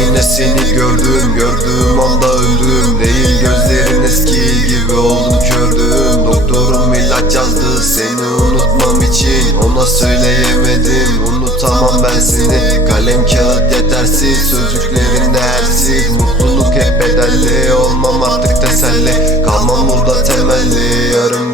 yine seni gördüm Gördüğüm anda öldüm. Değil gözlerin eski gibi oldum kördüm. Doktorum ilaç yazdı seni unutmam için. Ona söyleyemedim unutamam ben seni. Kalem kağıt yetersiz sözcüklerin değersiz. Mutluluk hep bedelli olmam artık teselli. Kalmam burada temelli yarın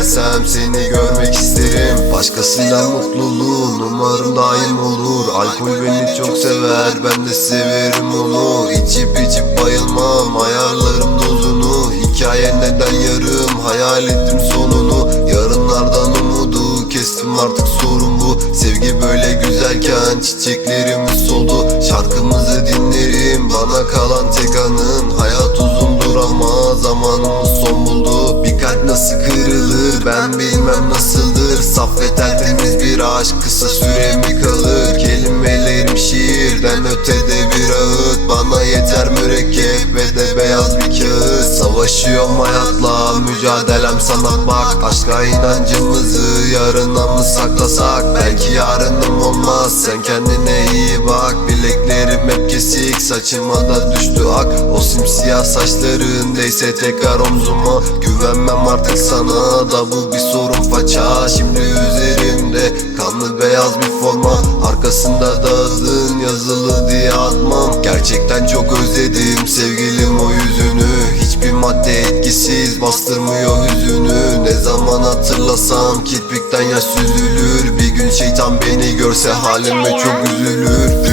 geri dönersem seni görmek isterim. Başkasıyla mutluluğun umarım daim olur. Alkol beni çok sever ben de severim onu. İçip içip bayılmam ayarlarım dozunu. Hikaye neden yarım hayal ettim sonunu. Yarınlardan umudu kestim artık sorun bu. Sevgi böyle güzelken çiçeklerimiz soldu. Şarkımızı dinlerim bana kalan tek anın. Hayat uzundur ama zamanımız son buldu. Bir kalp nasıl ben bilmem nasıldır. Saf ve tertemiz bir aşk kısa süre mi kalır? Kelimelerim şiirden ötede bir ağıt. Bana yeter mürekkep ve de beyaz bir kağıt. Savaşıyorum hayatla mücadelem sana bak. Aşka inancımızı yarına mı saklasak? Belki yarınım olmaz sen bak Kesik saçıma da düştü ak. O simsiyah saçların değse tekrar omzuma. Güvenmem artık sana da bu bir sorun faça. Şimdi üzerimde kanlı beyaz bir forma. Arkasında da adın yazılı diye atmam. Gerçekten çok özledim sevgilim o yüzünü. Hiçbir madde etkisiz bastırmıyor hüzünü. Ne zaman hatırlasam kirpikten yaş süzülür. Bir gün şeytan beni görse halime çok üzülür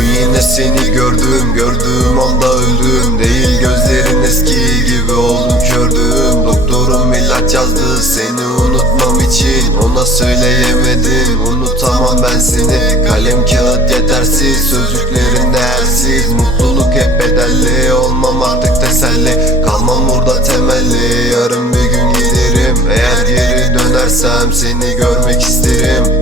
İlaç yazdı seni unutmam için. Ona söyleyemedim unutamam ben seni. Kalem kağıt yetersiz sözcüklerin değersiz. Mutluluk hep bedelli olmam artık teselli. Kalmam burada temelli yarın bir gün giderim. Eğer geri dönersem seni görmek isterim